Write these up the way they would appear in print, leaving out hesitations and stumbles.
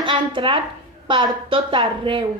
Han entrat per tot arreu.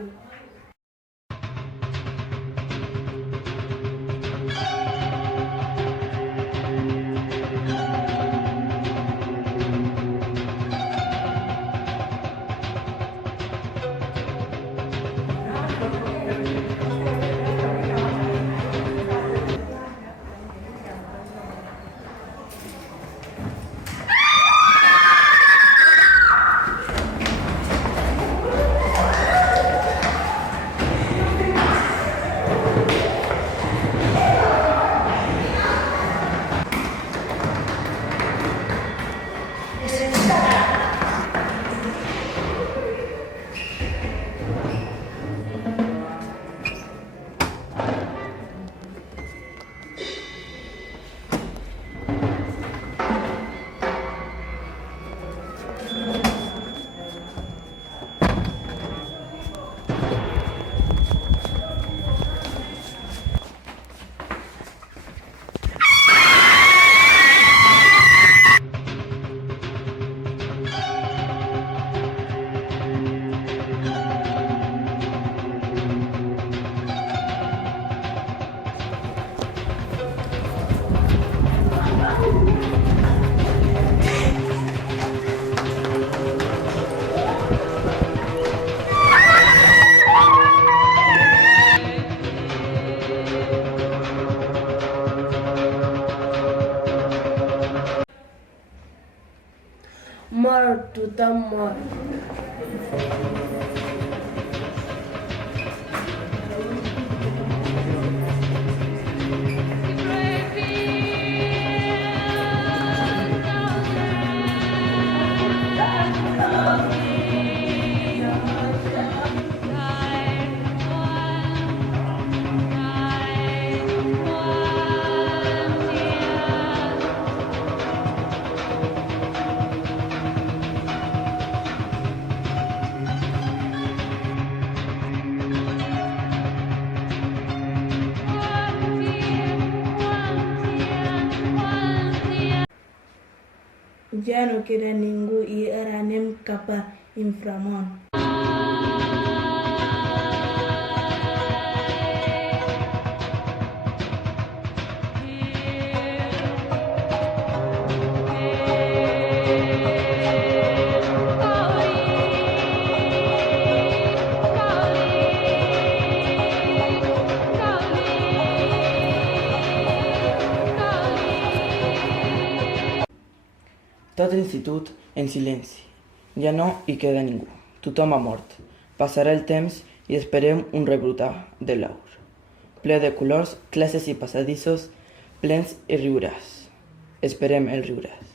Mort, tothom mort. Ja no queda ningú i ara anem cap a inframón. Tot l'institut en silenci. Ja no hi queda ningú. Tothom ha mort. Passarà el temps i esperem un rebrotar de l'aur. Ple de colors, classes i passadissos plens i riuràs. Esperem el riuràs.